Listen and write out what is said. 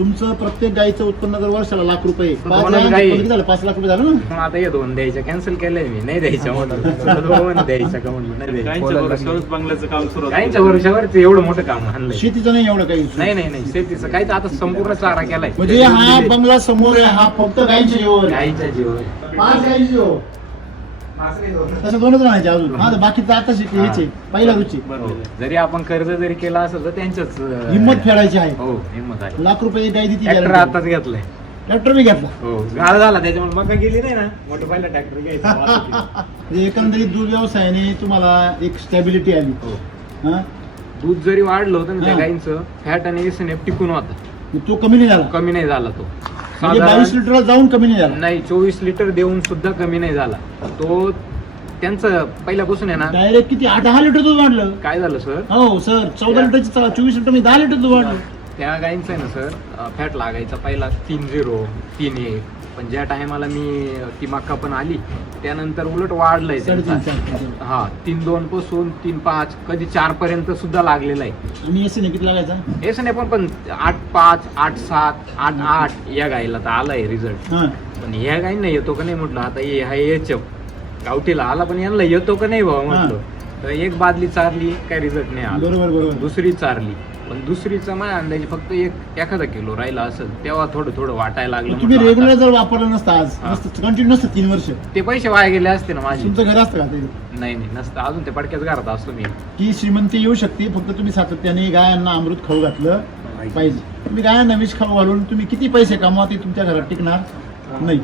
तुमचं प्रत्येक गाईचं उत्पन्न जर वर्षाला लाख रुपये, पाच दोनच गायांचं गाई. उत्पन्न किती झालं? 5 लाख रुपये झालं ना. मग आता हे 2 द्यायचं कॅन्सल केलंय मी, नाही द्यायचं म्हणलं. 2 द्यायचं का म्हणलं, नाही गाईंच्या द्यायचं. भरोश्यावरच बंगल्याचं काम सुरू होतं. गाईंच्या वर्षावरती एवढं मोठं काम आणलंय. शेतीचं नाही एवढं काही. नाही नाही नाही, शेतीचं काहीच आता संपूर्ण चारा केलाय. म्हणजे हा बंगला समोर आहे, हा फक्त गाईंच्या जीवावर आहे. गाईच्या जीव 5 गाईंच्या जीवावर. तसं 2च राहायचे अजून. हा बाकीचं आता ह्याचे पहिल्या रुची जरी आपण कर्ज जरी केला असेल तर त्यांच्याच हिंमत फेडायची आहे. हो हिंमत आहे. लाख रुपये गाई देती. ट्रॅक्टर आताच घेतलाय. ट्रॅक्टर बी घेतला. हो गाळ झाला त्याच्यामुळे मका गेली नाही ना, मोठं पहिला ट्रॅक्टर घ्यायचा. म्हणजे एकंदरीत दूध व्यवसायाने तुम्हाला एक स्टॅबिलिटी आली. हो. हा दूध जरी वाढलं होतं ना त्या हा. गाईंचं, फॅट आणि एसएनएफ टिकून होता, तो कमी नाही झाला. कमी नाही झाला तो. म्हणजे 22 लिटरला जाऊन कमी नाही झाला. नाही 24 लिटर देऊन सुद्धा कमी नाही झाला तो. त्यांचं पहिल्यापासून आहे ना. डायरेक्ट किती 8-10 लिटर दूध वाढलं. काय झालं सर, हो सर, 14 लिटरची 24 लिटर मी 10 लिटर दूध वाढलं. त्या गाईंचं आहे ना सर, फॅट लागायचा पहिला 3-0, 3-1, पण ज्या टायमाला मी ती मक्का पण आली त्यानंतर उलट वाढलंय त्यांचा. 3.5 हा 3-2 पासून 3-5 कधी 4 पर्यंत सुद्धा लागलेला आहे. आणि एस किती लागायचा? एस पण 8-5, 8-7, 8-8 या गाईला तर आलाय रिझल्ट. हा पण ह्या गाईंना येतो का नाही म्हटलं. आता हे हा एच गावठीला आला, पण यांना येतो का नाही भाऊ म्हटलं. तर एक बादली चारली काय रिझल्ट नाही आला. बरोबर बरोबर. दुसरी चारली, पण दुसरीचा माझ्या अंदाजे फक्त एखादा किलो राहिला असेल तेव्हा थोडं थोडं वाटायला लागलं. तुम्ही म्हटलं रेग्युलर आता जर वापरलं नसतं आज हा. नसतं कंटिन्यू नसतं 3 वर्ष, ते पैसे वाया गेले असते ना माझे. तुमचं घर असतं का ते? नाही नाही नसतं, अजून ते पडक्याच घरात असतो मी. की श्रीमंती येऊ शकते, फक्त तुम्ही सातत्याने गायांना अमृत खाऊ घातलं पाहिजे. तुम्ही गायांना विष खाऊ घालून तुम्ही किती पैसे कमवा ते तुमच्या घरात टिकणार नाही.